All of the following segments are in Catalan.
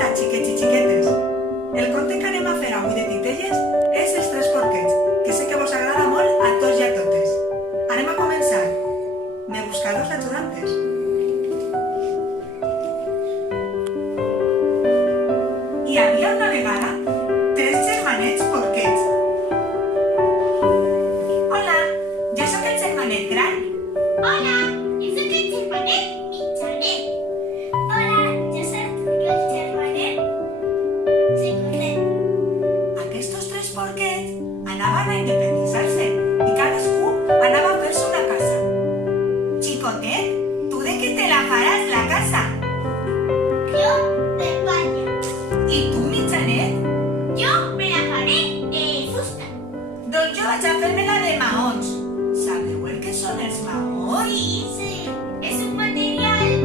Hola, xiquets i xiquetes. El conte que anem a fer avui de titelles és Els tres porquets, que sé que vos agrada molt a tots i a totes. Anem a començar. ¿Me buscar los ayudantes? Hi havia una vegada tres germanets porquets. Hola, jo sóc el germanet gran. Hola, jo sóc el germanet mitjanet. Hola, jo sóc el germanet segonet. Aquests tres porquets anaven a independitzar-se i cadascú anava a fer-se una casa. Xicotet, tu de què te la faràs, la casa? Jo de palla. I tu, mitjanet? Jo me la faré de fusta. Doncs jo vaig a fer-me-la de maons. Sabeu el que són els maons? Sí, és un material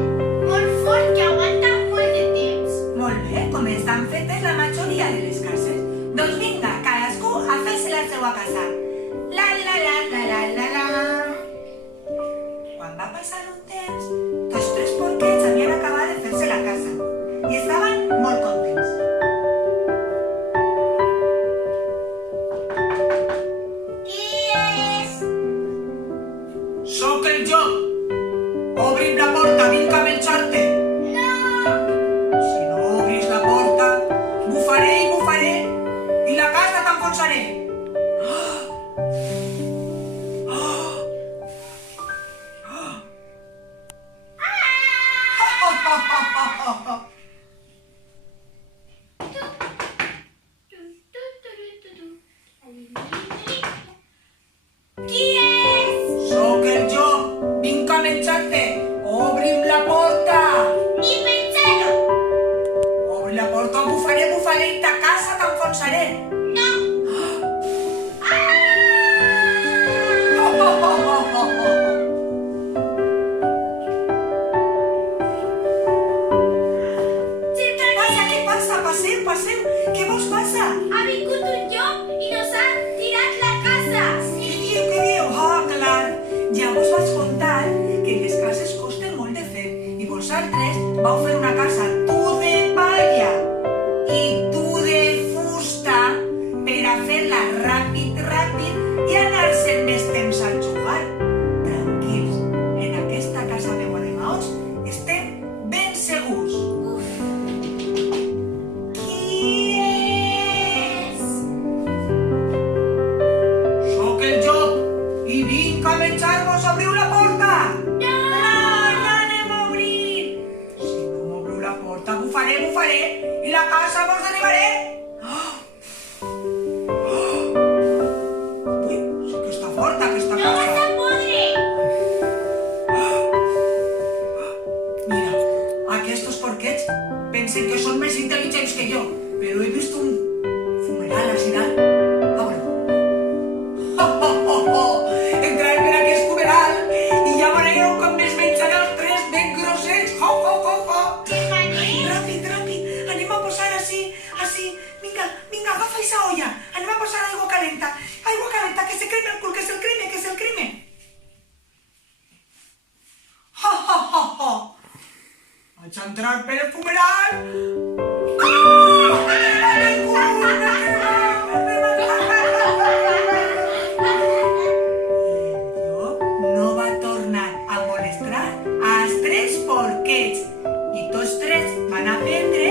molt fort que aguanta molt de temps. Molt bé, com estan fetes la majoria de les cases. Doncs vinga, cadascú a fer-se la seva casa. La la la la la la la. Quan va passar un temps, tots tres porquets havien acabat de fer-se la casa i estaven molt contents. Qui és? Soc el joc. Obri'm la porta, vinc a menjar-te. No! Si no obris la porta, bufaré i bufaré i la casa t'enfonsaré. Qui és? Soc el joc, vinc a menjar-te. Obri'm la porta. Ni pensar-ho! Obri la porta, bufaré, bufaré i ta casa t'enfonsaré. No! Passa, què passa? Passeu, passeu. Què vos passa? Ha vingut un llop i nos ha tirat la casa. Què dieu, què dieu? Ah, clar. Ja vos vaig contar que les cases costen molt de fer i vosaltres vau fer una casa tu de palla i tu de fusta per a fer-la ràpid, ràpid i anar-se'n més temps al jugar. Tranquils, en aquesta casa meua de maons estem ben segurs. Qui és? Soc el joc i vinc a menjar-vos. Obriu la porta. No! No anem a obrir. Si no m'obriu la porta, bufaré, bufaré i la casa vos derribaré. Ui, sí que està forta aquesta No vas casa. a podre! Mira, aquests porquets pensen que són més intel·ligents que jo, però he vist un fumeral així dalt. A veure. Entrarem per aquest fumeral i ja veureu com es menjaré els tres ben grossets. Germanet! Ràpid, ràpid, anem a posar així, així. Vinga, vinga, agafa aquesta olla. Anem a posar aigua calenta. Aigua calenta, que se creme el cul, que se'l creme, que se'l creme. Vaig a entrar per el fumeral. No va tornar a molestar als tres porquets i tots tres van aprendre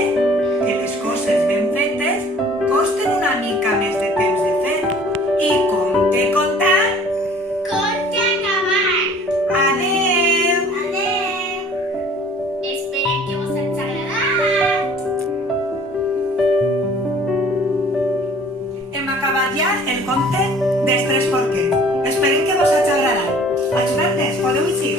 que les coses ben fetes costen una mica més de temps de fer. I compte contant, Compte acabat! adeu! Adeu! Esperem que vos hagi agradat! Hem acabat ja el conte dels tres porquets. Esperem que vos hagi agradat. Ajudantes, podeu eixir.